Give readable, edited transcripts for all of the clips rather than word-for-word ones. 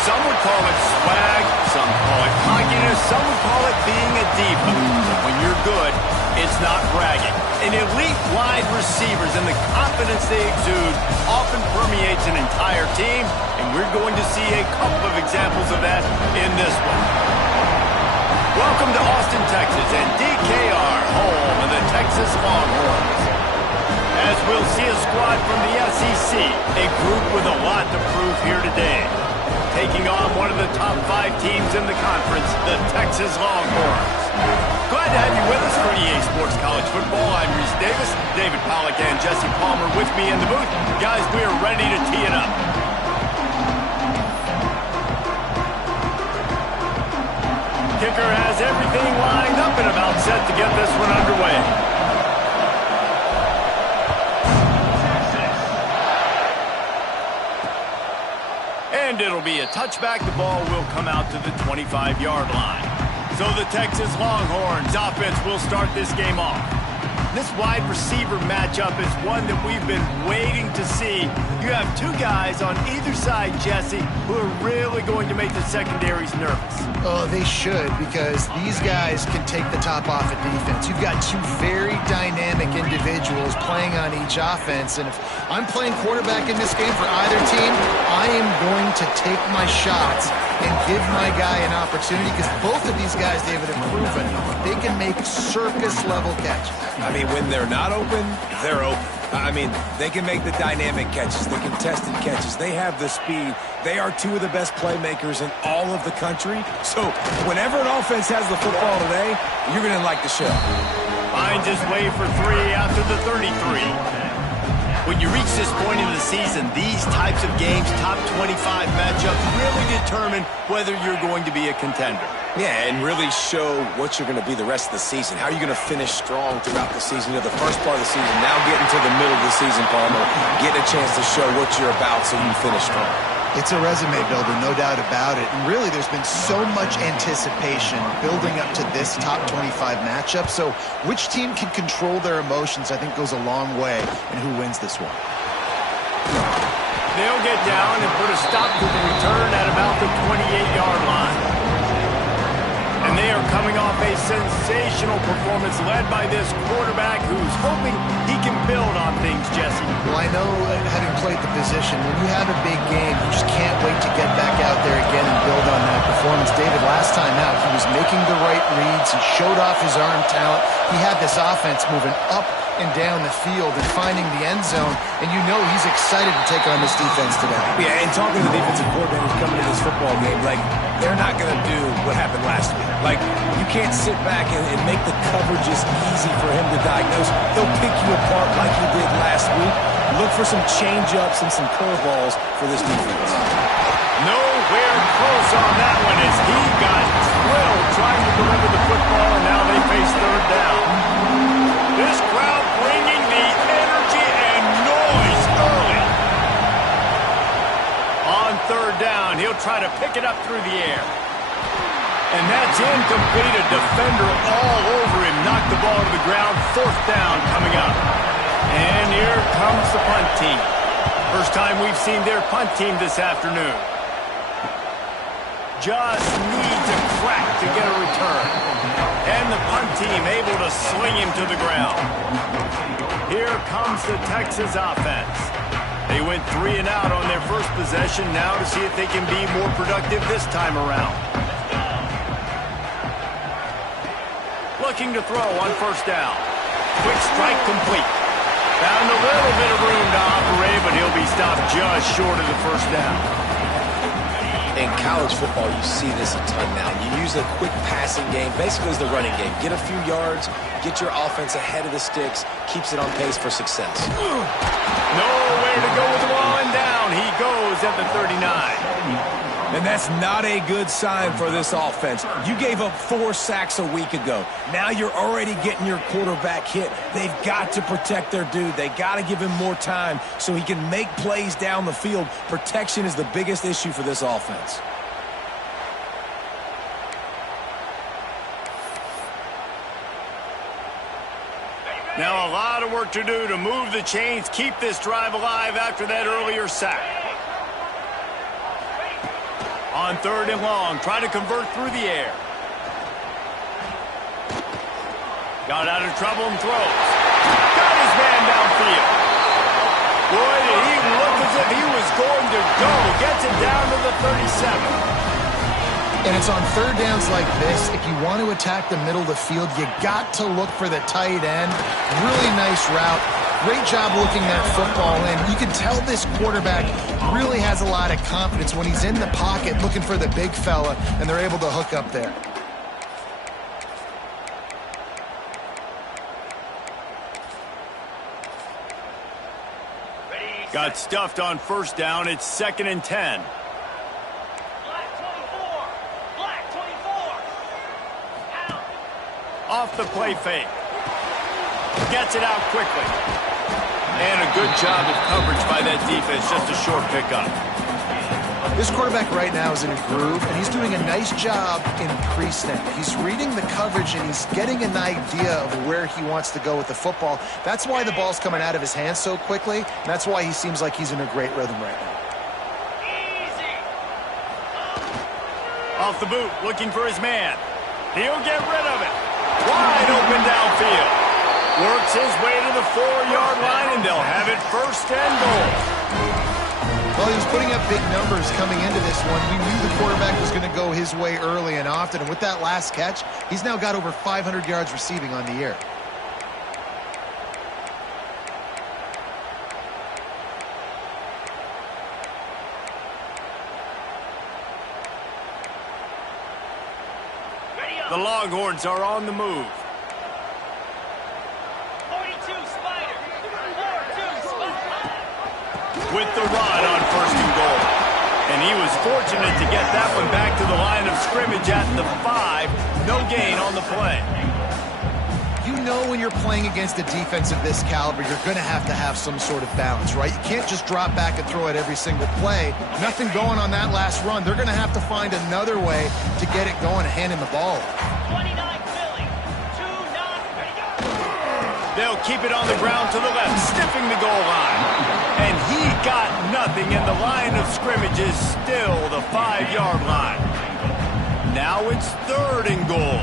Some would call it swag, some call it cockiness, some would call it being a diva. But when you're good, it's not bragging. An elite wide receivers and the confidence they exude often permeates an entire team, and we're going to see a couple of examples of that in this one. Welcome to Austin, Texas, and DKR, home of the Texas Longhorns. As we'll see a squad from the SEC, a group with a lot to prove here today. Taking on one of the top 5 teams in the conference, the Texas Longhorns. Glad to have you with us for EA Sports College Football. I'm Reese Davis, David Pollack and Jesse Palmer with me in the booth. Guys, we are ready to tee it up. Kicker has everything lined up and about set to get this one underway. And it'll be a touchback. The ball will come out to the 25-yard line. So the Texas Longhorns offense will start this game off. This wide receiver matchup is one that we've been waiting to see. You have 2 guys on either side, Jesse, who are really going to make the secondaries nervous. Oh, they should, because these guys can take the top off of defense. You've got 2 very dynamic individuals playing on each offense, and if I'm playing quarterback in this game for either team, I am going to take my shots and give my guy an opportunity, because both of these guys, David, have proven they can make circus-level catches. I mean, when they're not open, they're open. I mean, they can make the dynamic catches, the contested catches. They have the speed. They are 2 of the best playmakers in all of the country. So whenever an offense has the football today, you're going to like the show. Finds his way for 3 after the 33. When you reach this point in the season, these types of games, top 25 matchups, really determine whether you're going to be a contender. Yeah, and really show what you're going to be the rest of the season. How are you going to finish strong throughout the season? You know, the first part of the season, now getting to the middle of the season, Palmer, getting a chance to show what you're about so you finish strong. It's a resume builder, no doubt about it. And really, there's been so much anticipation building up to this top 25 matchup. So which team can control their emotions, I think, goes a long way in who wins this one. They'll get down and put a stop to the return at about the 28-yard line. And they are coming off a sensational performance led by this quarterback who's hoping he can build on things, Jesse. Well, I know, having played the position, when you have a big game, you just can't wait to David, last time out, he was making the right reads. He showed off his arm talent. He had this offense moving up and down the field and finding the end zone, and you know he's excited to take on this defense today. Yeah, and talking to the defensive coordinators coming to this football game, like, they're not going to do what happened last week. Like, you can't sit back and make the coverages easy for him to diagnose. He'll pick you apart like he did last week. Look for some change-ups and some curveballs for this defense. Nowhere close on that one as he got thrilled trying to deliver the football, and now they face third down. This crowd bringing the energy and noise early. On third down, he'll try to pick it up through the air. And that's incomplete. A defender all over him. Knocked the ball to the ground. Fourth down coming up. And here comes the punt team. First time we've seen their punt team this afternoon. Just needs a crack to get a return. And the punt team able to sling him to the ground. Here comes the Texas offense. They went 3 and out on their first possession. Now to see if they can be more productive this time around. Looking to throw on first down. Quick strike complete. Found a little bit of room to operate, but he'll be stopped just short of the first down. In college football, you see this a ton now. You use a quick passing game, basically as the running game. Get a few yards, get your offense ahead of the sticks, keeps it on pace for success. Nowhere to go with the ball, and down he goes at the 39. And that's not a good sign for this offense. You gave up 4 sacks a week ago. Now you're already getting your quarterback hit. They've got to protect their dude. They got to give him more time so he can make plays down the field. Protection is the biggest issue for this offense. Now a lot of work to do to move the chains, keep this drive alive after that earlier sack. On third and long, try to convert through the air. Got out of trouble and throws. Got his man downfield. Boy, did he look as if he was going to go. Gets it down to the 37. And it's on third downs like this, if you want to attack the middle of the field, you got to look for the tight end. Really nice route. Great job looking that football in. You can tell this quarterback really has a lot of confidence when he's in the pocket looking for the big fella, and they're able to hook up there. Got stuffed on first down. It's 2nd and 10. Off the play fake. Gets it out quickly. And a good job of coverage by that defense. Just a short pickup. This quarterback right now is in a groove, and he's doing a nice job in pre-snap. He's reading the coverage, and he's getting an idea of where he wants to go with the football. That's why the ball's coming out of his hands so quickly, and that's why he seems like he's in a great rhythm right now. Off the boot, looking for his man. He'll get rid of it. Wide open downfield. Works his way to the 4-yard line, and they'll have it 1st and goal. Well, he was putting up big numbers coming into this one. We knew the quarterback was going to go his way early and often, and with that last catch, he's now got over 500 yards receiving on the year. The Longhorns are on the move. 42 Spider. 42 Spider. With the run on 1st and goal. And he was fortunate to get that one back to the line of scrimmage at the 5. No gain on the play. You know when you're playing against a defense of this caliber, you're going to have some sort of balance, right? You can't just drop back and throw it every single play. Nothing going on that last run. They're going to have to find another way to get it going and hand him the ball. 29 Philly. 2-9. Ready, go. They'll keep it on the ground to the left, sniffing the goal line. And he got nothing, and the line of scrimmage is still the 5-yard line. Now it's 3rd and goal.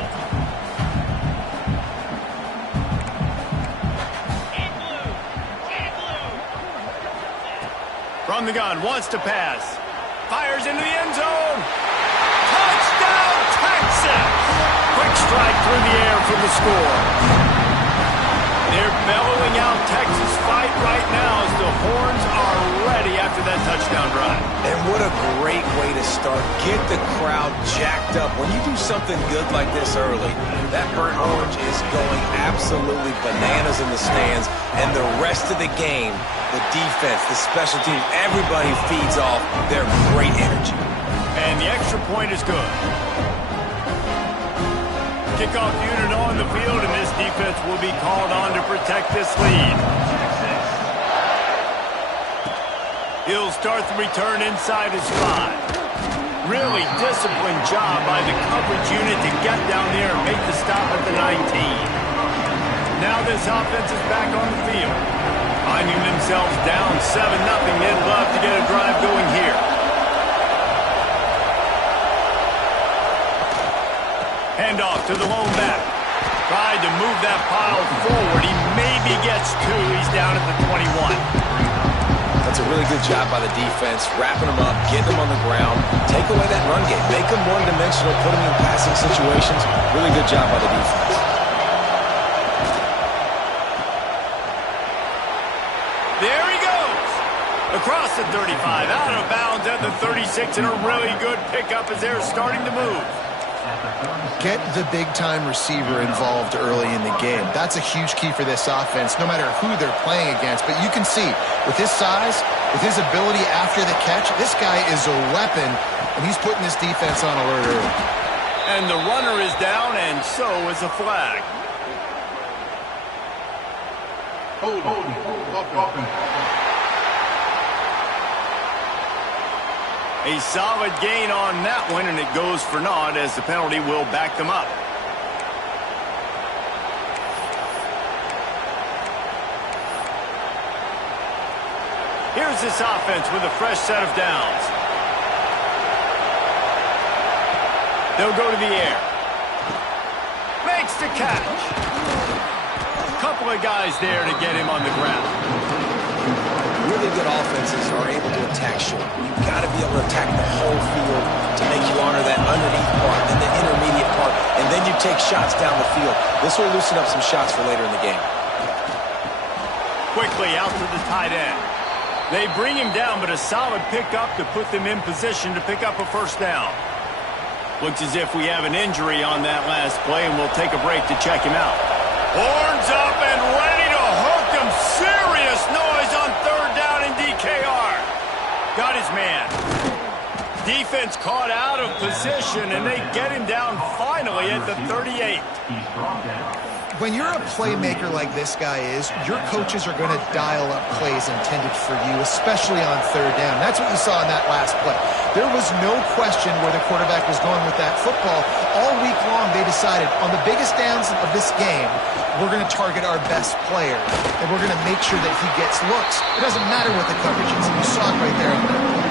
From the gun, wants to pass. Fires into the end zone. Touchdown, intercepts. Quick strike through the air for the score. They're bellowing out Texas fight right now as the horns are ready after that touchdown drive. And what a great way to start. Get the crowd jacked up. When you do something good like this early, that burnt orange is going absolutely bananas in the stands. And the rest of the game, the defense, the special teams, everybody feeds off their great energy. And the extra point is good. Kickoff unit on the field, and this defense will be called on to protect this lead. He'll start the return inside his 5. Really disciplined job by the coverage unit to get down there and make the stop at the 19. Now this offense is back on the field. Finding themselves down 7-0, they'd love to get a drive going here. Handoff to the lone back. Tried to move that pile forward. He maybe gets 2. He's down at the 21. That's a really good job by the defense, wrapping them up, getting them on the ground, take away that run game, make them one-dimensional, put them in passing situations. Really good job by the defense. There he goes. Across the 35, out of bounds at the 36, and a really good pickup as they're starting to move. Get the big-time receiver involved early in the game. That's a huge key for this offense, no matter who they're playing against. But you can see, with his size, with his ability after the catch, this guy is a weapon, and he's putting this defense on alert early. And the runner is down, and so is a flag. A solid gain on that one, and it goes for naught as the penalty will back them up. Here's this offense with a fresh set of downs. They'll go to the air. Makes the catch. Couple of guys there to get him on the ground. Really good offenses are able to attack short. You've got to be able to attack the whole field to make you honor that underneath part and the intermediate part, and then you take shots down the field. This will loosen up some shots for later in the game. Quickly out to the tight end. They bring him down, but a solid pickup to put them in position to pick up a first down. Looks as if we have an injury on that last play, and we'll take a break to check him out. Horns up and ready to hook him. Serious noise on third down in DKR. Got his man. Defense caught out of position, and they get him down finally at the 38. When you're a playmaker like this guy is, your coaches are going to dial up plays intended for you, especially on third down. That's what you saw in that last play. There was no question where the quarterback was going with that football. All week long, they decided on the biggest downs of this game, we're going to target our best player, and we're going to make sure that he gets looks. It doesn't matter what the coverage is. You saw it right there on that play.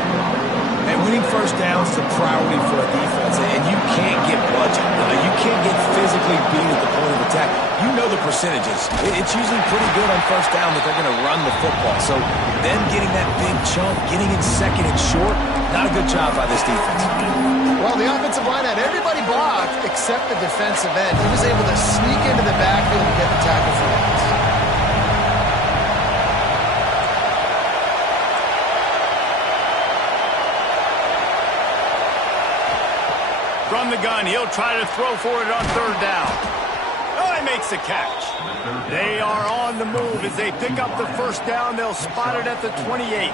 And winning first downs is a priority for a defense, and you can't get bludgeoned. You can't get physically beat at the point of attack. You know the percentages. It's usually pretty good on first down that they're going to run the football. So them getting that big chunk, getting in second and short, not a good job by this defense. Well, the offensive line had everybody blocked except the defensive end. He was able to sneak into the backfield and get the tackle for loss. From the gun, he'll try to throw for it on third down. Oh, he makes the catch. They are on the move as they pick up the first down. They'll spot it at the 28.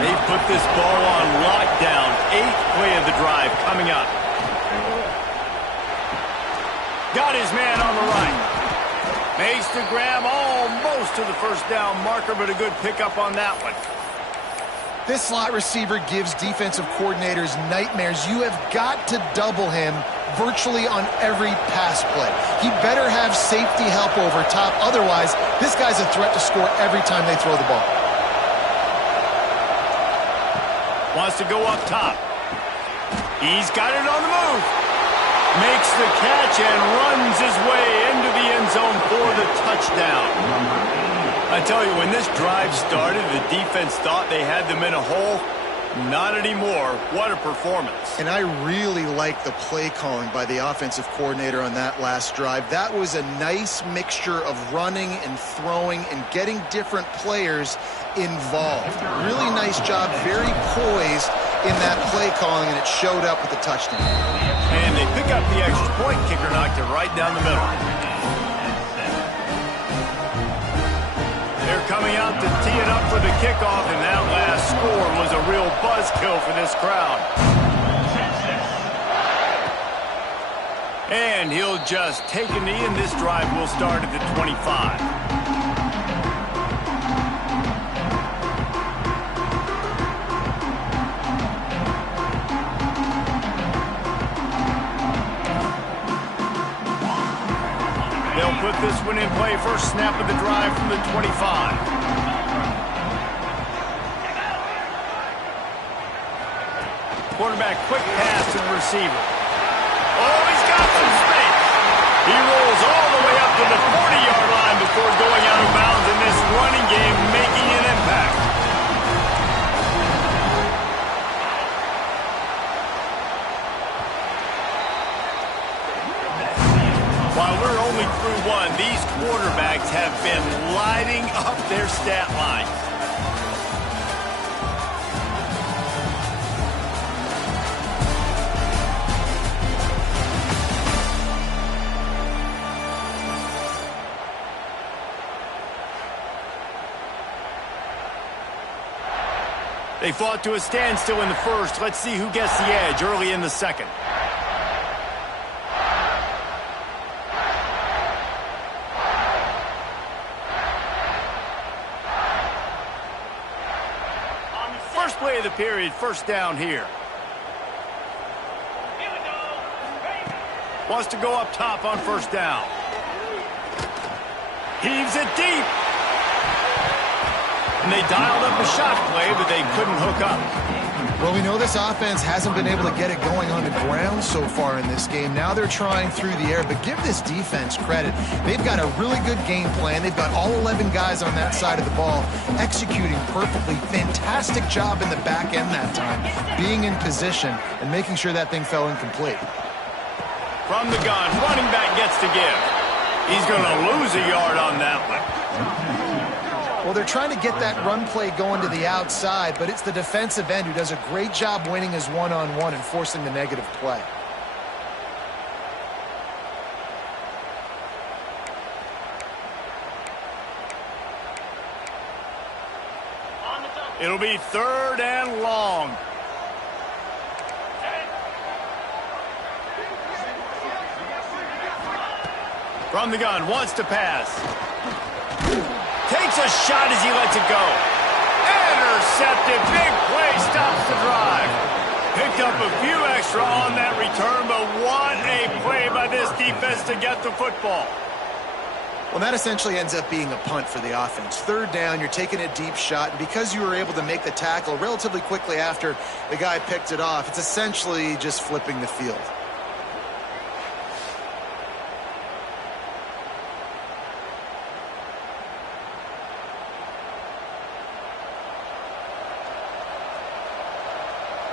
They put this ball on lockdown. 8th play of the drive coming up. Got his man on the right. Makes the grab almost to the first down marker, but a good pickup on that one. This slot receiver gives defensive coordinators nightmares. You have got to double him virtually on every pass play. He better have safety help over top. Otherwise, this guy's a threat to score every time they throw the ball. Wants to go up top. He's got it on the move. Makes the catch and runs his way into the end zone for the touchdown. I tell you, when this drive started, the defense thought they had them in a hole. Not anymore. What a performance. And I really like the play calling by the offensive coordinator on that last drive. That was a nice mixture of running and throwing and getting different players involved. Really nice job, very poised in that play calling, and it showed up with the touchdown. And they pick up the extra point. Kicker knocked it right down the middle. They're coming out to tee it up for the kickoff, and that last score was a real buzzkill for this crowd. And he'll just take a knee, and this drive will start at the 25. They'll put this one in play. First snap of the drive from the 25. Quarterback, quick pass to the receiver. Oh, he's got some space. He rolls all the way up to the 40-yard line before going out of bounds in this running game, making an impact. While we're only through one, these quarterbacks have been lighting up their stat lines. They fought to a standstill in the first. Let's see who gets the edge early in the second. First play of the period, first down here. Wants to go up top on first down. Heaves it deep. And they dialed up a shot play, but they couldn't hook up. Well, we know this offense hasn't been able to get it going on the ground so far in this game. Now they're trying through the air, but give this defense credit. They've got a really good game plan. They've got all 11 guys on that side of the ball executing perfectly. Fantastic job in the back end that time, being in position and making sure that thing fell incomplete. From the gun, running back gets to give. He's going to lose a yard on that one. Well, they're trying to get that run play going to the outside, but it's the defensive end who does a great job winning his one-on-one and forcing the negative play. It'll be third and long. From the gun, wants to pass. Takes a shot as he lets it go. Intercepted. Big play. Stops the drive. Picked up a few extra on that return, but what a play by this defense to get the football. Well, that essentially ends up being a punt for the offense. Third down, you're taking a deep shot, and because you were able to make the tackle relatively quickly after the guy picked it off, it's essentially just flipping the field.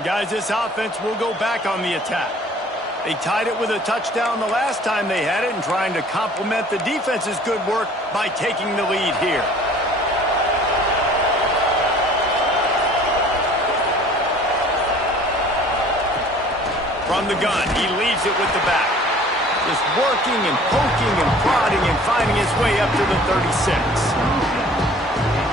Guys, this offense will go back on the attack. They tied it with a touchdown the last time they had it and trying to complement the defense's good work by taking the lead here. From the gun, he leaves it with the back. Just working and poking and prodding and finding his way up to the 36.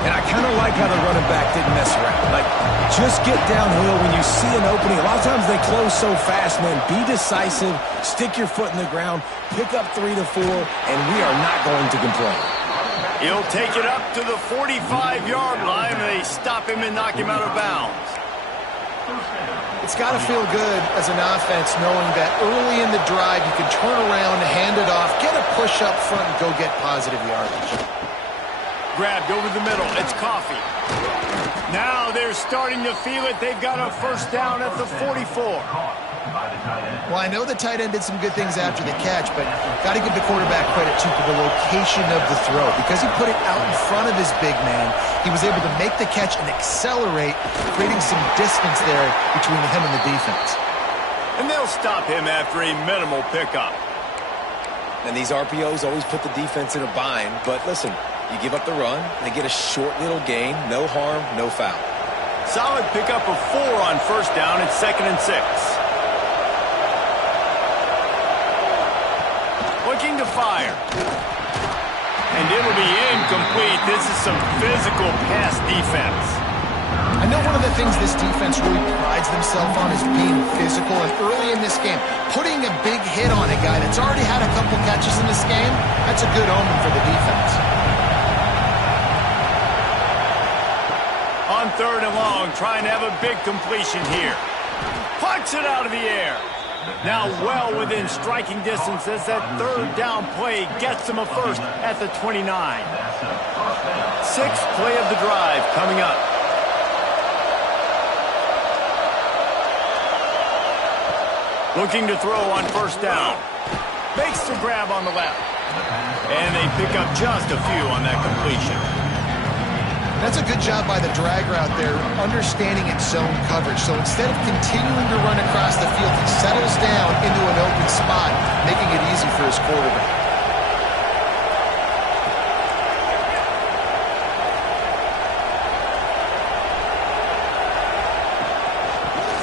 And I kind of like how the running back didn't mess around. Like, just get downhill when you see an opening. A lot of times they close so fast, man. Be decisive, stick your foot in the ground, pick up 3 to 4, and we are not going to complain. He'll take it up to the 45-yard line, and they stop him and knock him out of bounds. It's got to feel good as an offense knowing that early in the drive you can turn around, hand it off, get a push up front, and go get positive yardage. Grabbed over the middle. It's Coffee. Now they're starting to feel it. They've got a first down at the 44. Well, I know the tight end did some good things after the catch, but got to give the quarterback credit, too, for the location of the throw. Because he put it out in front of his big man, he was able to make the catch and accelerate, creating some distance there between him and the defense. And they'll stop him after a minimal pickup. And these RPOs always put the defense in a bind. But listen, you give up the run, they get a short little gain, no harm, no foul. Solid pickup of 4 on first down and 2nd and 6. Looking to fire. And it'll be incomplete. This is some physical pass defense. I know one of the things this defense really prides themselves on is being physical, and early in this game, putting a big hit on a guy that's already had a couple catches in this game, that's a good omen for the defense. On 3rd and long, trying to have a big completion here. Pucks it out of the air. Now well within striking distance as that 3rd down play gets him a first at the 29. 6th play of the drive coming up. Looking to throw on first down. Makes the grab on the left. And they pick up just a few on that completion. That's a good job by the drag route there, understanding its zone coverage. So instead of continuing to run across the field, he settles down into an open spot, making it easy for his quarterback.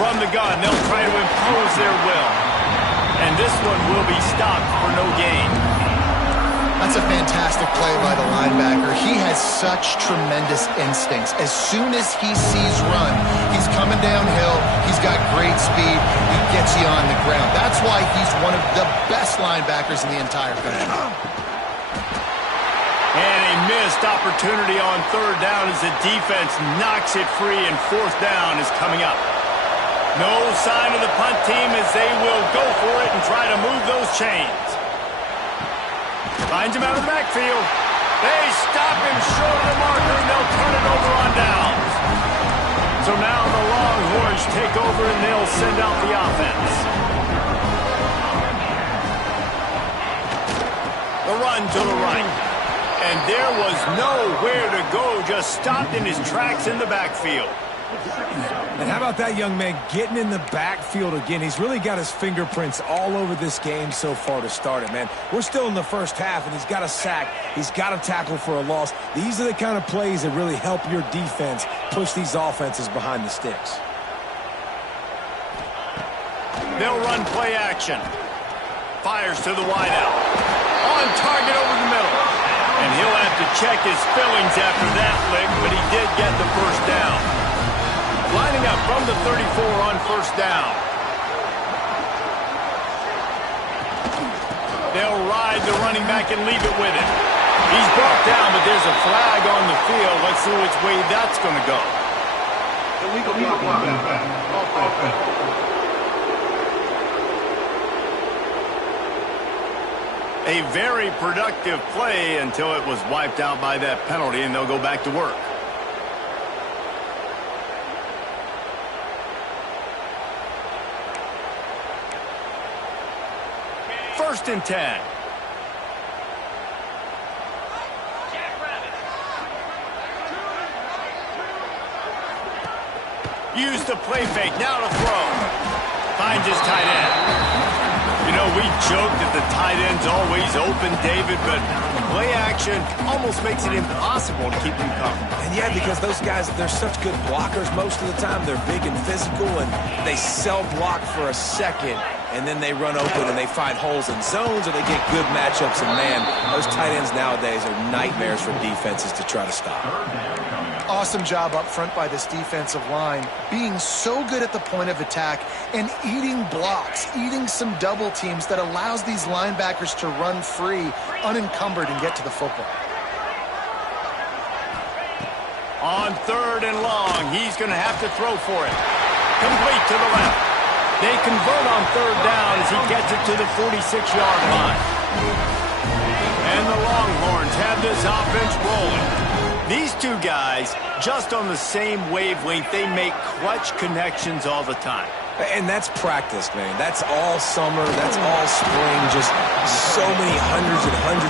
From the gun, they'll try to impose their will. And this one will be stopped for no gain. That's a fantastic play by the linebacker. He has such tremendous instincts. As soon as he sees run, he's coming downhill. He's got great speed. He gets you on the ground. That's why he's one of the best linebackers in the entire country. And a missed opportunity on 3rd down as the defense knocks it free, and 4th down is coming up. No sign of the punt team as they will go for it and try to move those chains. Finds him out of the backfield. They stop him short of the marker, and they'll turn it over on downs. So now the Longhorns take over, and they'll send out the offense. The run to the right. And there was nowhere to go, just stopped in his tracks in the backfield. And how about that young man getting in the backfield again? He's really got his fingerprints all over this game so far to start it, man. We're still in the first half, and he's got a sack. He's got a tackle for a loss. These are the kind of plays that really help your defense push these offenses behind the sticks. They'll run play action. Fires to the wideout. On target over the middle. And he'll have to check his fillings after that lick, but he did get the first down. Lining up from the 34 on first down. They'll ride the running back and leave it with him. He's brought down, but there's a flag on the field. Let's see which way that's going to go. Illegal block. A very productive play until it was wiped out by that penalty, and they'll go back to work. First and 10. Use the play fake, now to throw. Finds his tight end. You know, we joke that the tight end's always open, David, but play action almost makes it impossible to keep them covered. And yeah, because those guys, they're such good blockers most of the time. They're big and physical, and they sell block for a second, and then they run open and they find holes in zones, or they get good matchups. And man, those tight ends nowadays are nightmares for defenses to try to stop. Awesome job up front by this defensive line, being so good at the point of attack and eating blocks, eating some double teams that allows these linebackers to run free, unencumbered, and get to the football. On 3rd and long, he's going to have to throw for it. Complete to the left. They convert on 3rd down as he gets it to the 46-yard line. And the Longhorns have this offense rolling. These two guys, just on the same wavelength, they make clutch connections all the time. And that's practice, man. That's all summer. That's all spring. Just so many hundreds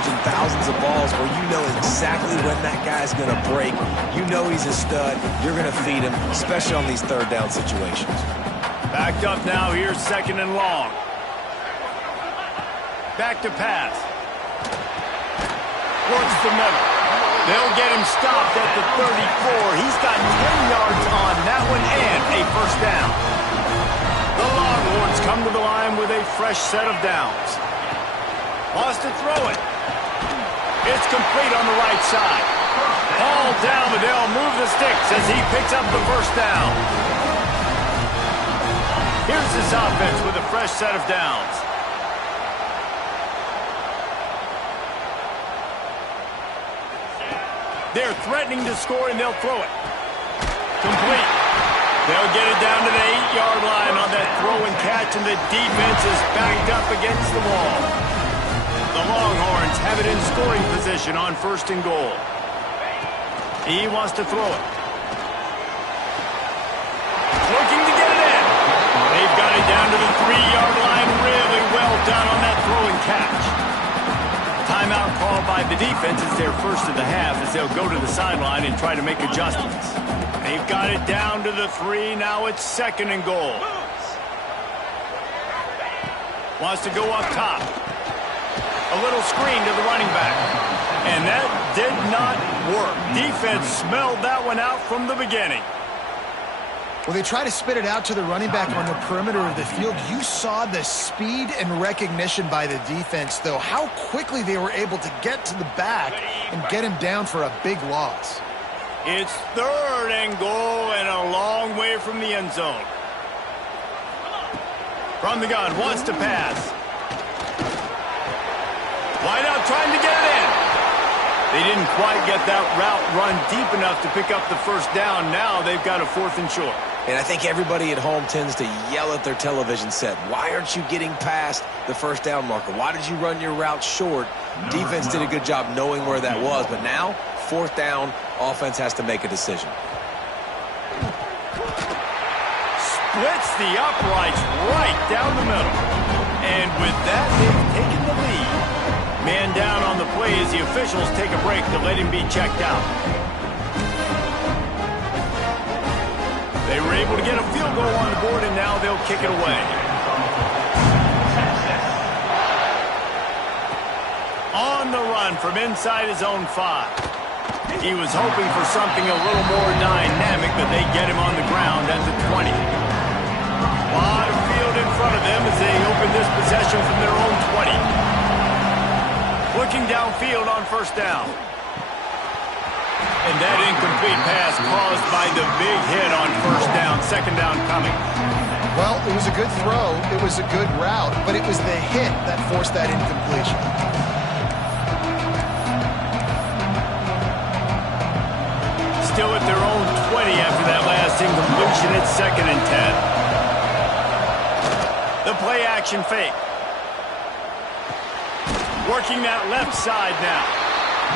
and thousands of balls where you know exactly when that guy's going to break. You know he's a stud. You're going to feed him, especially on these third down situations. Backed up now. Here's second and long. Back to pass. Works the middle. They'll get him stopped at the 34. He's got 10 yards on that one and a first down. The Longhorns come to the line with a fresh set of downs. Wants to throw it. It's complete on the right side. Ball down, but they'll move the sticks as he picks up the first down. Here's this offense with a fresh set of downs. They're threatening to score, and they'll throw it. Complete. They'll get it down to the 8-yard line on that throw and catch, and the defense is backed up against the wall. The Longhorns have it in scoring position on first and goal. He wants to throw it. Looking to get it in. They've got it down to the 3-yard line. Really well done on that throw and catch. Timeout called by the defense is their first of the half as they'll go to the sideline and try to make adjustments. They've got it down to the 3. Now it's second and goal. Wants to go up top. A little screen to the running back. And that did not work. Defense smelled that one out from the beginning. Well, they try to spit it out to the running back on the perimeter of the field. You saw the speed and recognition by the defense, though, how quickly they were able to get to the back and get him down for a big loss. It's third and goal and a long way from the end zone. From the gun, wants to pass. Wide out trying to get it in. They didn't quite get that route run deep enough to pick up the first down. Now they've got a 4th and short. And I think everybody at home tends to yell at their television set. Why aren't you getting past the first down marker? Why did you run your route short? Defense did a good job knowing where that was. But now, 4th down, offense has to make a decision. Splits the uprights right down the middle. And with that, they've taken the lead. Man down on the play as the officials take a break to let him be checked out. They were able to get a field goal on the board, and now they'll kick it away. On the run from inside his own 5. He was hoping for something a little more dynamic, but they get him on the ground at the 20. A lot of field in front of them as they open this possession from their own 20. Looking downfield on first down. And that incomplete pass caused by the big hit on first down. Second down coming. Well, it was a good throw. It was a good route, but it was the hit that forced that incompletion. Still at their own 20 after that last incompletion. It's second and 10. The play action fake. Working that left side now.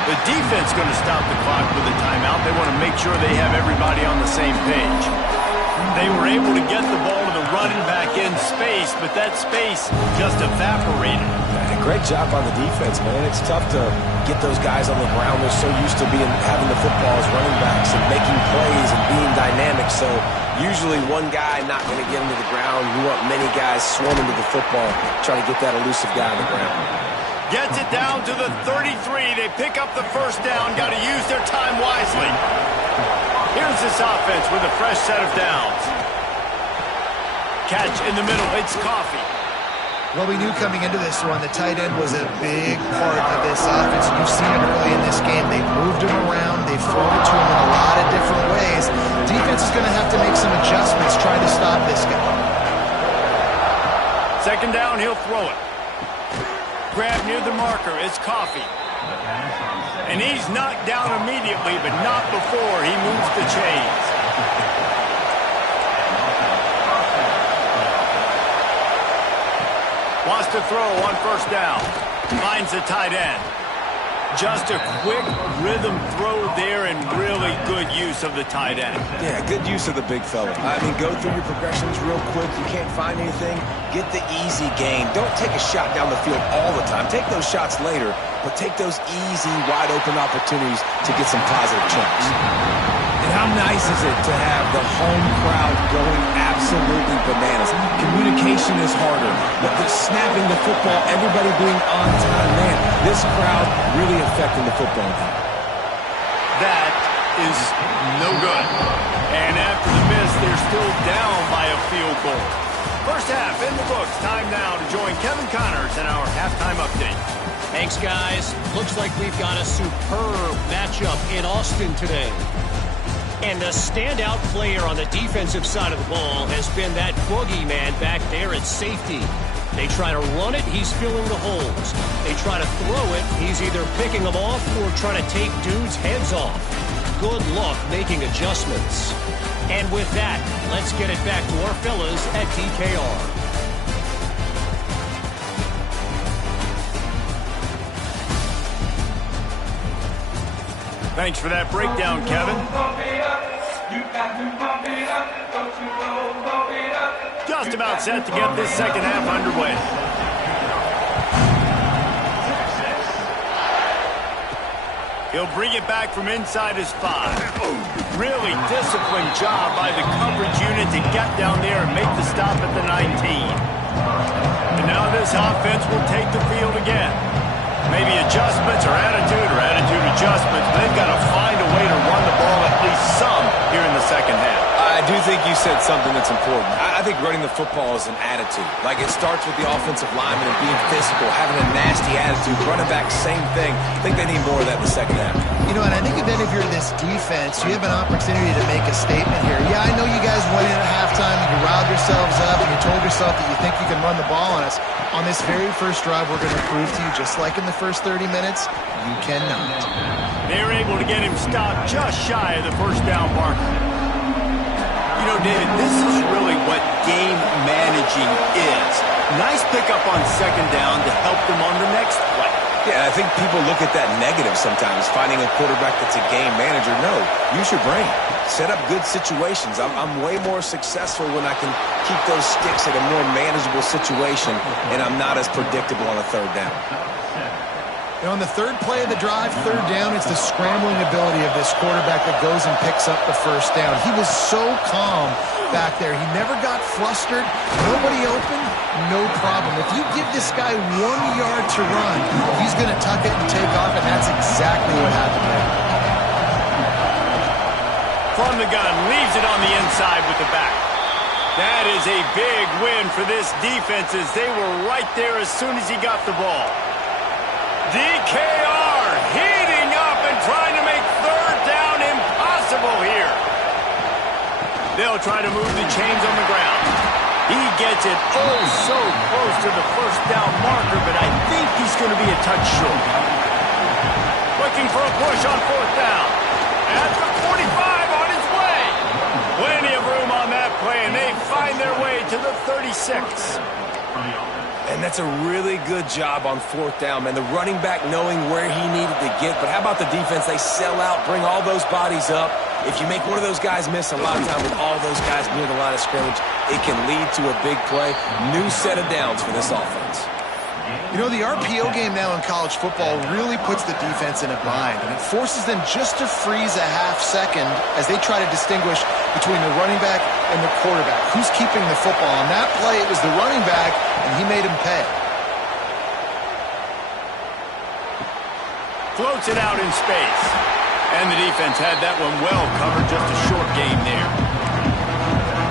The defense going to stop the clock with a timeout. They want to make sure they have everybody on the same page. They were able to get the ball to the running back in space, but that space just evaporated. Great job by the defense, man. It's tough to get those guys on the ground. They're so used to having the football as running backs and making plays and being dynamic. So usually one guy not going to get him to the ground. You want many guys swarming to the football, trying to get that elusive guy on the ground. Gets it down to the 33. They pick up the first down. Got to use their time wisely. Here's this offense with a fresh set of downs. Catch in the middle. It's Coffee. Well, we knew coming into this one, the tight end was a big part of this offense. You've seen it early in this game. They've moved him around. They've thrown it to him in a lot of different ways. Defense is going to have to make some adjustments trying to stop this guy. Second down, he'll throw it. Grab near the marker. It's Coffee. And he's knocked down immediately, but not before he moves the chains. Wants to throw on first down. Finds the tight end. Just a quick rhythm throw there and really good use of the tight end. Yeah, good use of the big fella. I mean, go through your progressions real quick. You can't find anything, get the easy gain. Don't take a shot down the field all the time. Take those shots later, but take those easy, wide-open opportunities to get some positive chunks. And how nice is it to have the home crowd going absolutely bananas? Communication is harder. But the snapping the football, everybody being on time, man, this crowd really affecting the football game. That is no good. And after the miss, they're still down by a field goal. First half in the books. Time now to join Kevin Connors in our halftime update. Thanks, guys. Looks like we've got a superb matchup in Austin today. And the standout player on the defensive side of the ball has been that boogeyman back there at safety. They try to run it, he's filling the holes. They try to throw it, he's either picking them off or trying to take dudes' heads off. Good luck making adjustments. And with that, let's get it back to our fellas at DKR. Thanks for that breakdown, Kevin. Just about set to get this second half underway. He'll bring it back from inside his 5. Really disciplined job by the coverage unit to get down there and make the stop at the 19. And now this offense will take the field again. Maybe adjustments or attitude adjustments, but they've got to find a way to run the ball at least some here in the second half. I do think you said something that's important. I think running the football is an attitude. Like, it starts with the offensive lineman and being physical, having a nasty attitude. Running back, same thing. I think they need more of that in the second half. You know, and I think then if you're this defense, you have an opportunity to make a statement here. Yeah, I know you guys went in at halftime and you riled yourselves up and you told yourself that you think you can run the ball on us. On this very first drive, we're going to prove to you, just like in the first 30 minutes, you cannot. They're able to get him stopped just shy of the first down marker. You know, David, this is really what game managing is. Nice pickup on second down to help them on the next play. Yeah, I think people look at that negative sometimes, finding a quarterback that's a game manager. No, use your brain. Set up good situations. I'm way more successful when I can keep those sticks at a more manageable situation, and I'm not as predictable on a third down. You know, on the third play of the drive, third down, it's the scrambling ability of this quarterback that goes and picks up the first down. He was so calm back there. He never got flustered. Nobody open, no problem. If you give this guy 1 yard to run, he's going to tuck it and take off, and that's exactly what happened there. From the gun, leaves it on the inside with the back. That is a big win for this defense as they were right there as soon as he got the ball. DKR heating up and trying to make third down impossible here. They'll try to move the chains on the ground. He gets it oh so close to the first down marker, but I think he's going to be a touch short. Looking for a push on fourth down. At the 45 on his way. Plenty of room on that play, and they find their way to the 36. And that's a really good job on fourth down, man. The running back knowing where he needed to get. But how about the defense? They sell out, bring all those bodies up. If you make one of those guys miss, a lot of time with all those guys near the line of scrimmage, it can lead to a big play. New set of downs for this offense. You know, the RPO game now in college football really puts the defense in a bind, and it forces them just to freeze a half second as they try to distinguish between the running back and the quarterback. Who's keeping the football? On that play, it was the running back, and he made him pay. Floats it out in space. And the defense had that one well covered, just a short game there.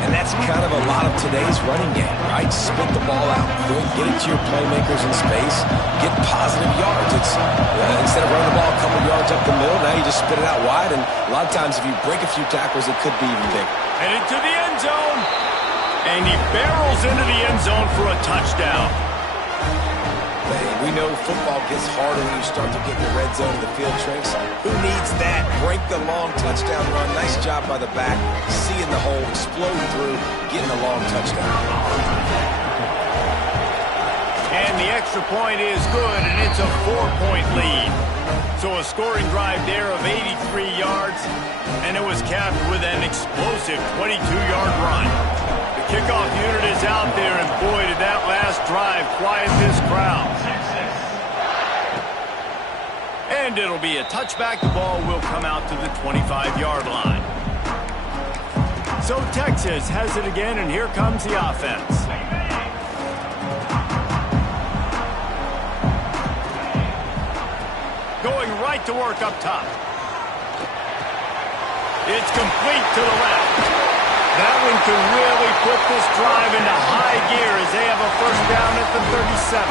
And that's kind of a lot of today's running game, right? Split the ball out quick, get it to your playmakers in space, get positive yards. It's instead of running the ball a couple yards up the middle, now you just spit it out wide, and a lot of times if you break a few tackles, it could be even bigger. Headed to the end zone. And he barrels into the end zone for a touchdown. We know football gets harder when you start to get in the red zone of the field trace. Who needs that? Break the long touchdown run. Nice job by the back. Seeing the hole, exploding through, getting a long touchdown. And the extra point is good, and it's a 4-point lead. So a scoring drive there of 83 yards, and it was capped with an explosive 22-yard run. The kickoff unit is out there, and boy, did that last drive quiet this crowd. And it'll be a touchback. The ball will come out to the 25-yard line. So Texas has it again, and here comes the offense. Going right to work up top. It's complete to the left. That one can really put this drive into high gear as they have a first down at the 37.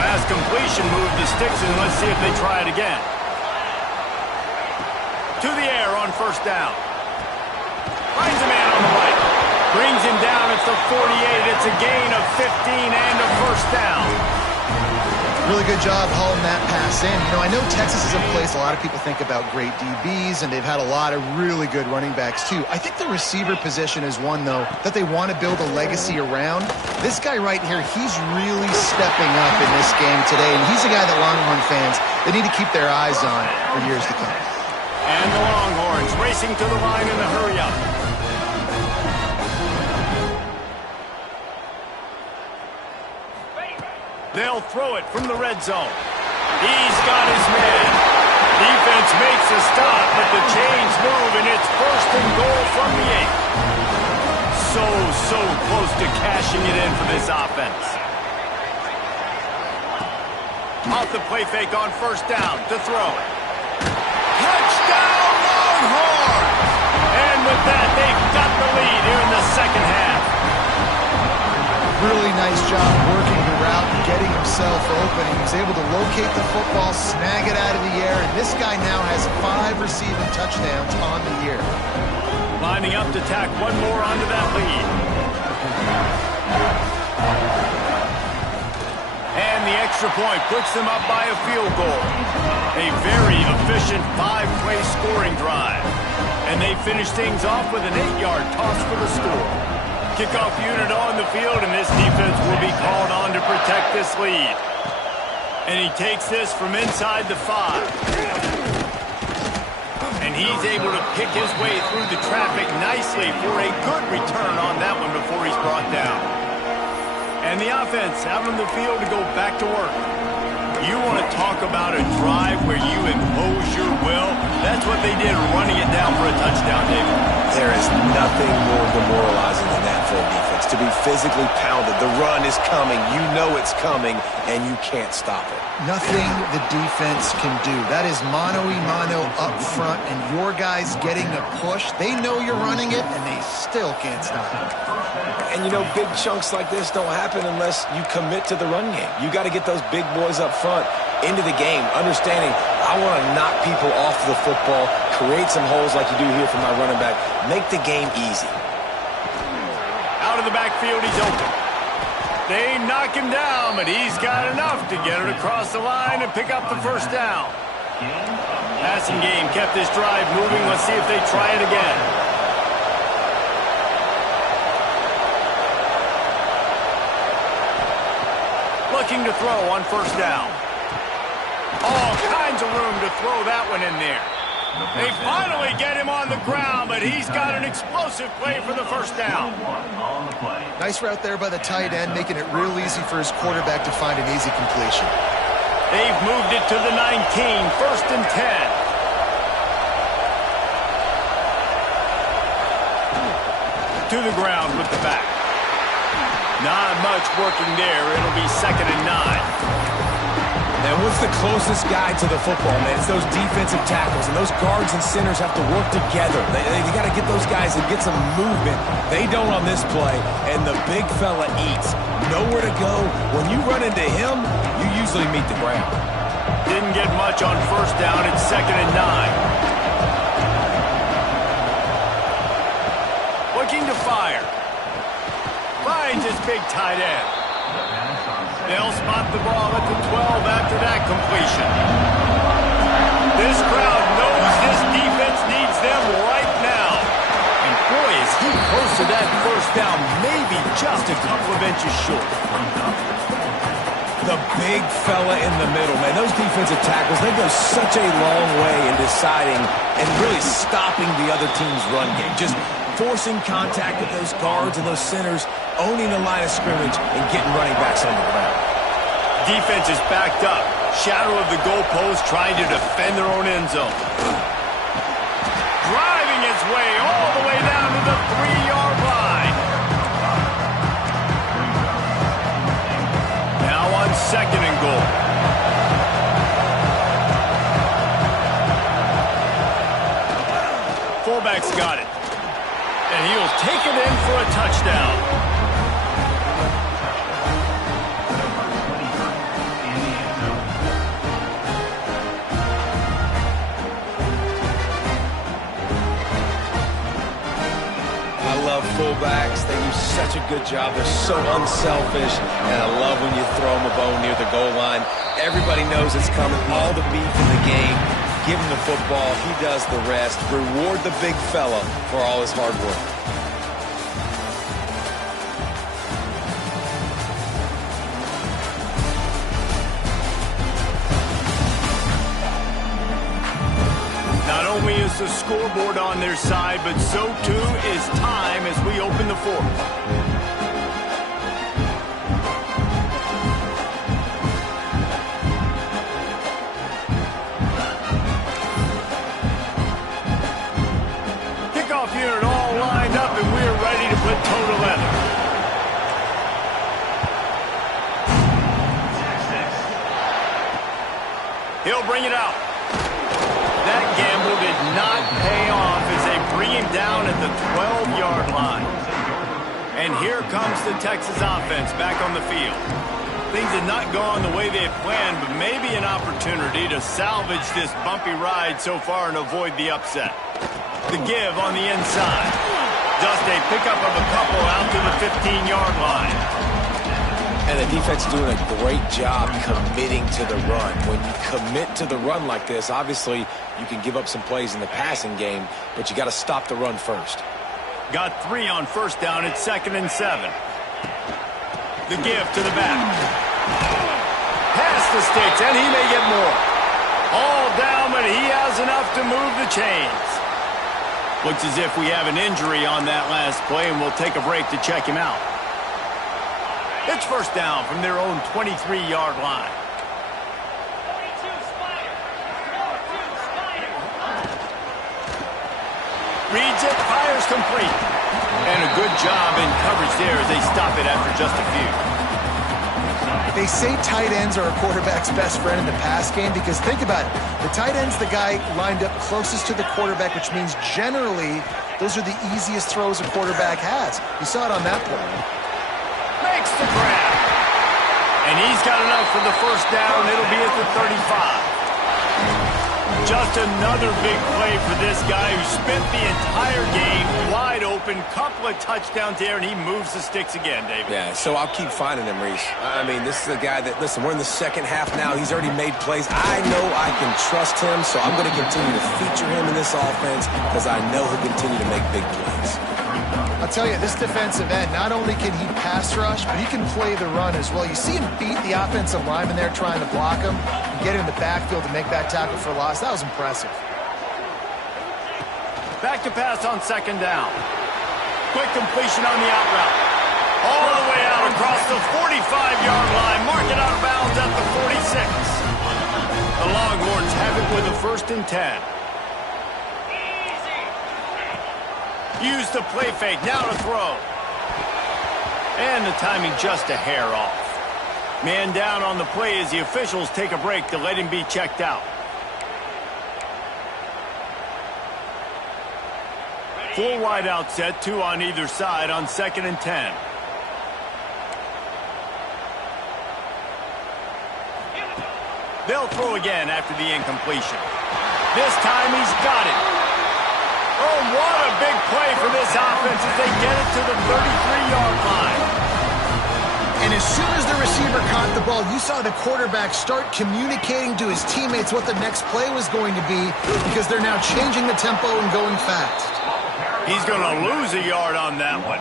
Last completion moved the sticks, and let's see if they try it again. To the air on first down. Finds a man on the right. Brings him down at the 48. It's a gain of 15 and a first down. Really good job hauling that pass in. You know, I know Texas is a place a lot of people think about great DBs, and they've had a lot of really good running backs, too. I think the receiver position is one, though, that they want to build a legacy around. This guy right here, he's really stepping up in this game today, and he's a guy that Longhorn fans, they need to keep their eyes on for years to come. And the Longhorns racing to the line in the hurry-up. They'll throw it from the red zone. He's got his man. Defense makes a stop, but the chains move, and it's first and goal from the 8. So close to cashing it in for this offense. Off the play fake on first down to throw. Touchdown, Longhorns! And with that, they've got the lead here in the second half. Really nice job working the route and getting himself open. He was able to locate the football, snag it out of the air, and this guy now has 5 receiving touchdowns on the year. Lining up to tack one more onto that lead. And the extra point puts them up by a field goal. A very efficient 5-play scoring drive. And they finish things off with an 8-yard toss for the score. Kickoff unit on the field, and this defense will be called on to protect this lead. And he takes this from inside the 5. And he's able to pick his way through the traffic nicely for a good return on that one before he's brought down. And the offense out on the field to go back to work. You want to talk about a drive where you impose your will? That's what they did, running it down for a touchdown, David. There is nothing more demoralizing than that for a defense. To be physically pounded. The run is coming. You know it's coming, and you can't stop it. Nothing the defense can do. That is mano-a-mano up front, and your guys getting a push. They know you're running it, and they still can't stop it. And, you know, big chunks like this don't happen unless you commit to the run game. You got to get those big boys up front into the game, understanding I want to knock people off the football, create some holes like you do here for my running back, make the game easy. Out of the backfield, he's open. They knock him down, but he's got enough to get it across the line and pick up the first down. Passing game kept this drive moving. Let's see if they try it again. Looking to throw on first down. All kinds of room to throw that one in there. They finally get him on the ground, but he's got an explosive play for the first down. Nice route there by the tight end, making it real easy for his quarterback to find an easy completion. They've moved it to the 19, first and 10. To the ground with the back. Not much working there. It'll be second and 9. And what's the closest guy to the football, man? It's those defensive tackles, and those guards and centers have to work together. They got to get those guys and get some movement. They don't on this play, and the big fella eats. Nowhere to go. When you run into him, you usually meet the ground. Didn't get much on first down. It's second and 9. Looking to fire. Finds his big tight end. They'll spot the ball at the 12 after that completion. This crowd knows this defense needs them right now. And boy, is he close to that first down, maybe just a couple of inches short. The big fella in the middle, man. Those defensive tackles, they go such a long way in deciding and really stopping the other team's run game. Just forcing contact with those guards and those centers, owning the line of scrimmage, and getting running backs on the ground. Defense is backed up. Shadow of the goalpost, trying to defend their own end zone. Driving its way all the way down to the 3-yard line. Now on 2nd and goal. Fullback's got it. And he'll take it in for a touchdown. Fullbacks, they do such a good job. They're so unselfish, and I love when you throw them a bone near the goal line. Everybody knows it's coming. All the beef in the game. Give him the football. He does the rest. Reward the big fella for all his hard work. The scoreboard on their side, but so too is time as we open the 4th. Kickoff unit all lined up, and we're ready to put toe to leather. He'll bring it out. That gamble did not pay off as they bring him down at the 12-yard line. And here comes the Texas offense back on the field. Things had not gone the way they had planned, but maybe an opportunity to salvage this bumpy ride so far and avoid the upset. The give on the inside. Just a pickup of a couple out to the 15-yard line. And the defense doing a great job committing to the run. When you commit to the run like this, obviously you can give up some plays in the passing game, but you got to stop the run first. Got 3 on 1st down at 2nd and 7. The give to the back. Past the sticks, and he may get more. All down, but he has enough to move the chains. Looks as if we have an injury on that last play, and we'll take a break to check him out. It's 1st down from their own 23-yard line. Reads it, fires complete. And a good job in coverage there as they stop it after just a few. They say tight ends are a quarterback's best friend in the pass game because think about it. The tight end's the guy lined up closest to the quarterback, which means generally those are the easiest throws a quarterback has. You saw it on that play. Makes the grab. And he's got enough for the 1st down. It'll be at the 35. Just another big play for this guy who spent the entire game wide open. Couple of touchdowns there, and he moves the sticks again, David. Yeah, so I'll keep finding him, Reese. I mean, this is a guy that, listen, we're in the 2nd half now. He's already made plays. I know I can trust him, so I'm going to continue to feature him in this offense because I know he'll continue to make big plays. I'll tell you, this defensive end, not only can he pass rush, but he can play the run as well. You see him beat the offensive lineman there trying to block him and get in the backfield to make that tackle for loss. That was impressive. Back to pass on 2nd down. Quick completion on the out route. All the way out across the 45-yard line. Mark it out of bounds at the 46. The Longhorns have it with a 1st and 10. Use the play fake, now to throw. And the timing just a hair off. Man down on the play as the officials take a break to let him be checked out. Full wide out set, 2 on either side on 2nd and 10. They'll throw again after the incompletion. This time he's got it. Oh, what a big play for this offense as they get it to the 33-yard line. And as soon as the receiver caught the ball, you saw the quarterback start communicating to his teammates what the next play was going to be because they're now changing the tempo and going fast. He's going to lose a yard on that one.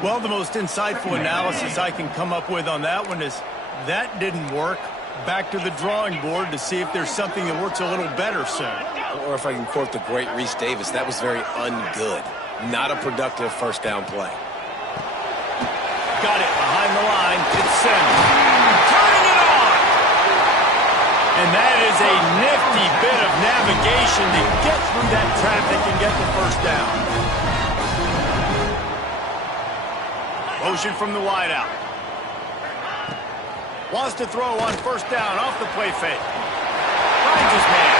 Well, the most insightful analysis I can come up with on that one is That didn't work. Back to the drawing board to see if there's something that works a little better soon. Or if I can quote the great Reese Davis, that was very ungood. Not a productive first down play. Got it behind the line. It's sent. Turning it on! And that is a nifty bit of navigation to get through that traffic and get the first down. Motion from the wideout. Wants to throw on first down off the play fake. Finds his man.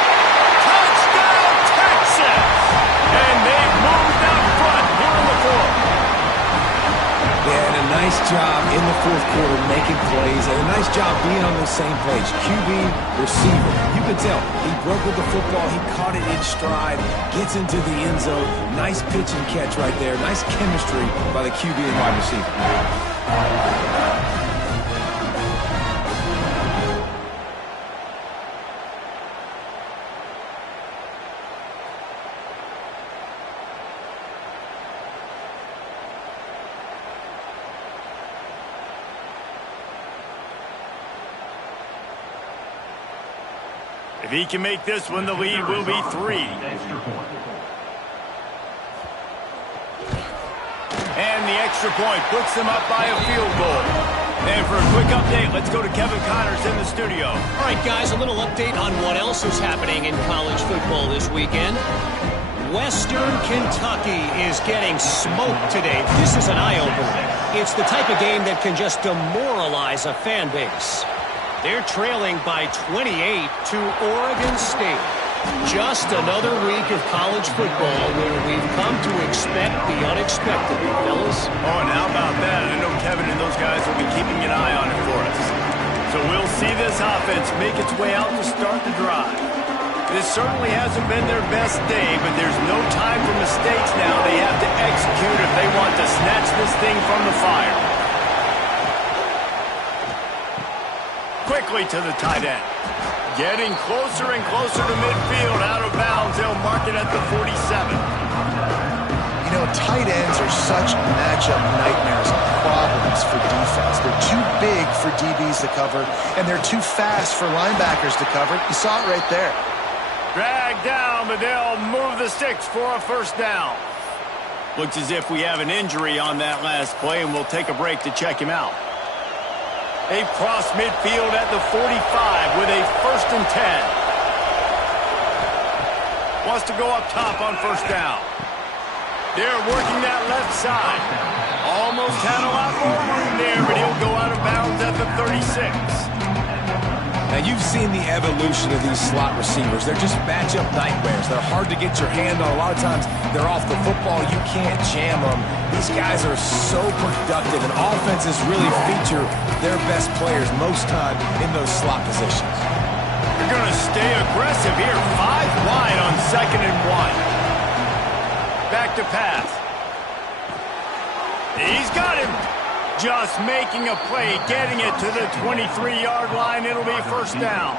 Touchdown, Texas! And they've moved out front here in the fourth. They had a nice job in the fourth quarter making plays and a nice job being on the same page. QB, receiver. You can tell he broke with the football. He caught it in stride, gets into the end zone. Nice pitch and catch right there. Nice chemistry by the QB and wide receiver. If he can make this one, the lead will be 3. And the extra point puts them up by a field goal. And for a quick update, let's go to Kevin Connors in the studio. All right, guys, a little update on what else is happening in college football this weekend. Western Kentucky is getting smoked today. This is an eye-opener. It's the type of game that can just demoralize a fan base. They're trailing by 28 to Oregon State. Just another week of college football where we've come to expect the unexpected, fellas. Oh, and how about that? I know Kevin and those guys will be keeping an eye on it for us. So we'll see this offense make its way out to start the drive. This certainly hasn't been their best day, but there's no time for mistakes now. They have to execute if they want to snatch this thing from the fire. Quickly to the tight end. Getting closer and closer to midfield, out of bounds. They'll mark it at the 47. You know, tight ends are such matchup nightmares and problems for defense. They're too big for DBs to cover, and they're too fast for linebackers to cover. You saw it right there. Dragged down, but they'll move the sticks for a first down. Looks as if we have an injury on that last play, and we'll take a break to check him out. They've crossed midfield at the 45 with a 1st and 10. Wants to go up top on first down. They're working that left side. Almost had a lot more room there, but he'll go out of bounds at the 36. Now, you've seen the evolution of these slot receivers. They're just matchup nightmares. They're hard to get your hand on. A lot of times, they're off the football. You can't jam them. These guys are so productive, and offenses really feature their best players most time in those slot positions. They're going to stay aggressive here. 5 wide on 2nd and 1. Back to pass. He's got him. Just making a play, getting it to the 23-yard line. It'll be first down.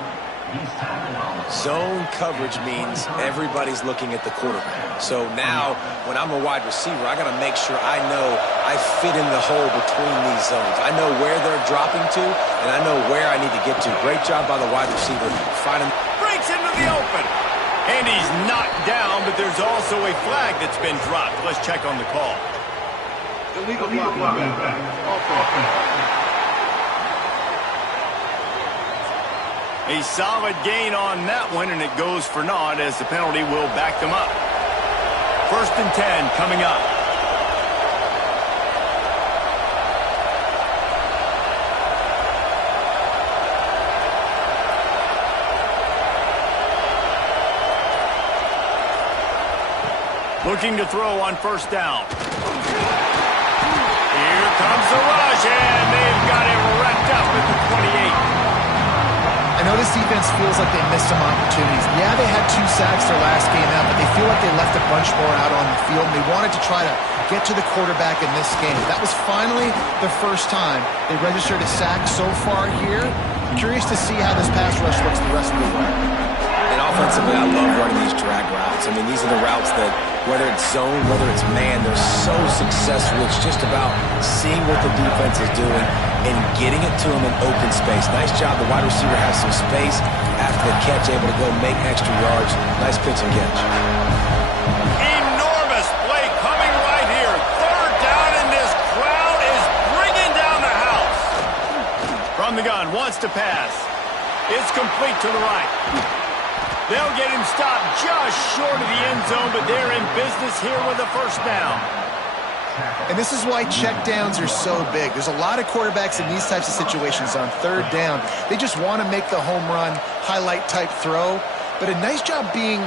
Zone coverage means everybody's looking at the quarterback. So now, when I'm a wide receiver, I got to make sure I know I fit in the hole between these zones. I know where they're dropping to, and I know where I need to get to. Great job by the wide receiver. Finding breaks into the open. And he's knocked down, but there's also a flag that's been dropped. Let's check on the call. Illegal blocking back. A solid gain on that one, and it goes for naught as the penalty will back them up. 1st and 10 coming up. Looking to throw on first down. Here comes the rush, and they've got it wrapped up at the 28. I know this defense feels like they missed some opportunities. Yeah, they had 2 sacks their last game out, but they feel like they left a bunch more out on the field, and they wanted to try to get to the quarterback in this game. That was finally the first time they registered a sack so far here. Curious to see how this pass rush looks the rest of the way. And offensively, I love running these drag routes. I mean, these are the routes that, whether it's zone, whether it's man, they're so successful. It's just about seeing what the defense is doing and getting it to him in open space. Nice job. The wide receiver has some space after the catch, able to go make extra yards. Nice pitch and catch. Enormous play coming right here. Third down, and this crowd is bringing down the house. From the gun, wants to pass. It's complete to the right. They'll get him stopped just short of the end zone, but they're in business here with a first down. And this is why checkdowns are so big. There's a lot of quarterbacks in these types of situations on third down. They just want to make the home run, highlight-type throw. But a nice job being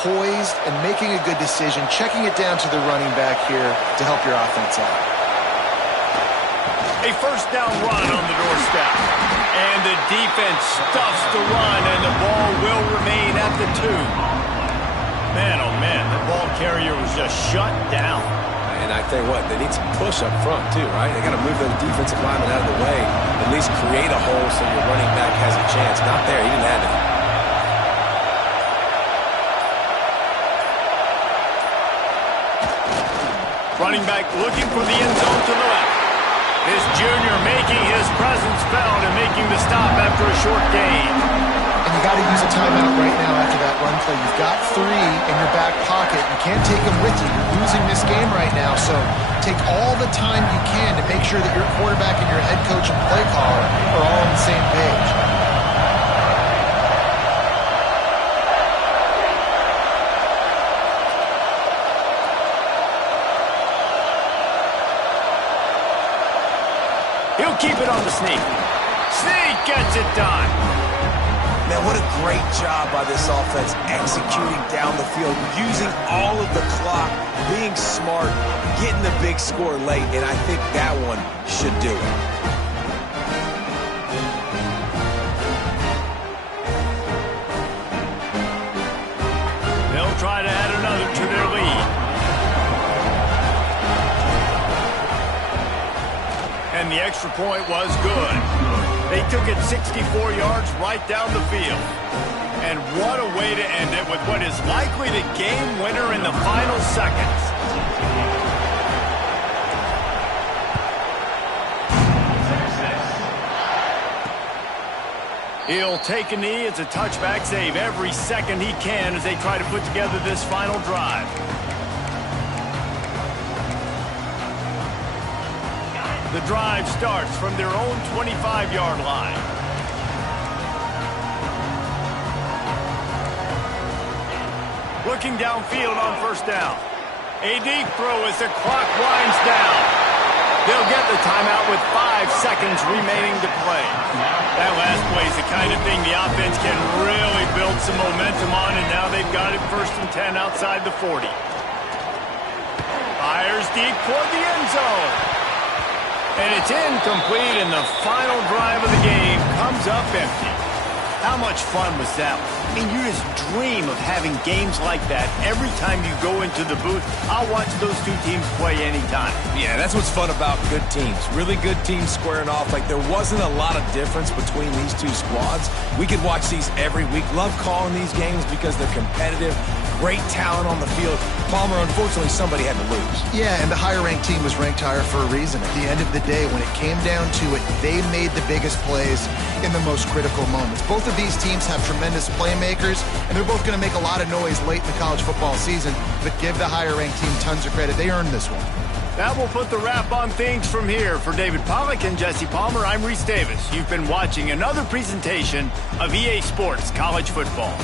poised and making a good decision, checking it down to the running back here to help your offense out. A first down run on the doorstep. And the defense stuffs the run, and the ball will remain at the 2. Man, oh man, the ball carrier was just shut down. And I tell you what, they need some push up front too, right? They got to move those defensive linemen out of the way, at least create a hole so your running back has a chance. Not there, he didn't have it. Running back looking for the end zone to the left. This junior making his presence felt and making the stop after a short gain. And you got to use a timeout right now after that run play. You've got 3 in your back pocket. You can't take them with you. You're losing this game right now, so take all the time you can to make sure that your quarterback and your head coach and play caller are all on the same page. He'll keep it on the sneak. Sneak gets it done. Man, what a great job by this offense executing down the field, using all of the clock, being smart, getting the big score late, and I think that one should do it. They'll try to add another to their lead. And the extra point was good. They took it 64 yards right down the field. And what a way to end it with what is likely the game winner in the final seconds. He'll take a knee. It's a touchback save every second he can as they try to put together this final drive. The drive starts from their own 25-yard line. Looking downfield on first down. A deep throw as the clock winds down. They'll get the timeout with 5 seconds remaining to play. That last play is the kind of thing the offense can really build some momentum on, and now they've got it 1st and 10 outside the 40. Fires deep toward the end zone. And it's incomplete, and the final drive of the game comes up empty. How much fun was that? I mean, you just dream of having games like that every time you go into the booth. I'll watch those 2 teams play anytime. Yeah, that's what's fun about good teams. Really good teams squaring off. Like, there wasn't a lot of difference between these 2 squads. We could watch these every week. Love calling these games because they're competitive. Great talent on the field. Palmer, unfortunately, somebody had to lose. Yeah, and the higher-ranked team was ranked higher for a reason. At the end of the day, when it came down to it, they made the biggest plays in the most critical moments. Both of these teams have tremendous playmakers, and they're both going to make a lot of noise late in the college football season, but give the higher-ranked team tons of credit. They earned this one. That will put the wrap on things from here. For David Pollack and Jesse Palmer, I'm Reese Davis. You've been watching another presentation of EA Sports College Football.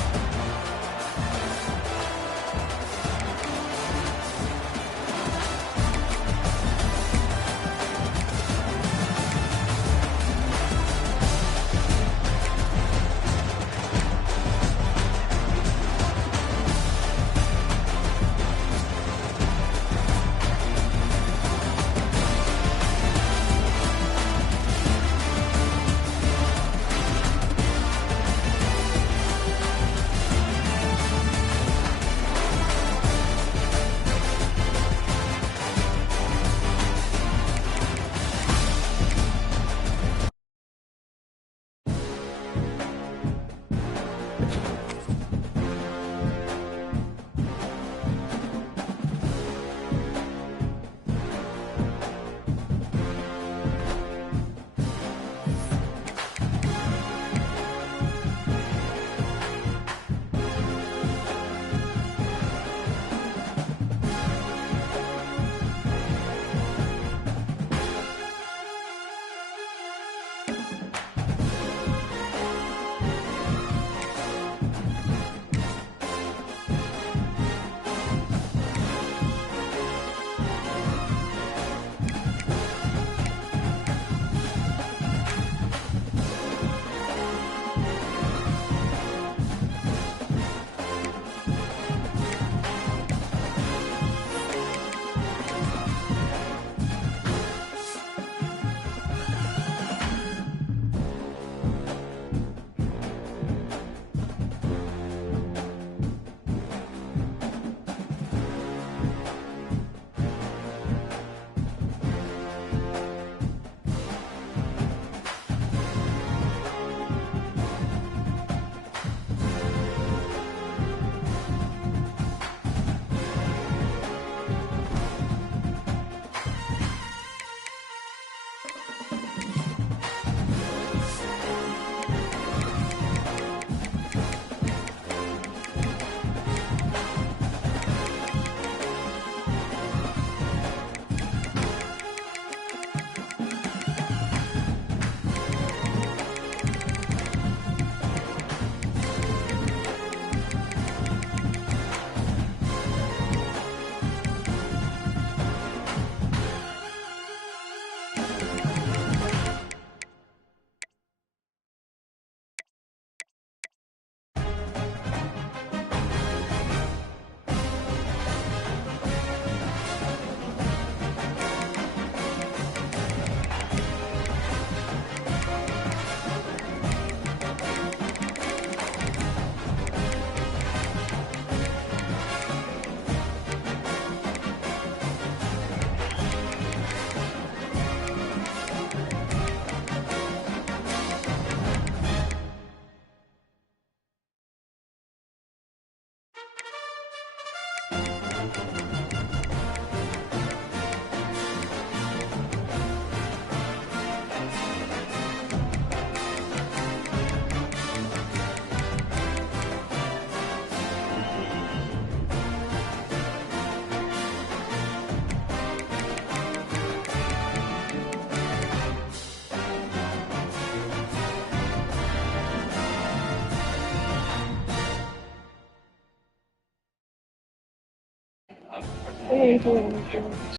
Thank you.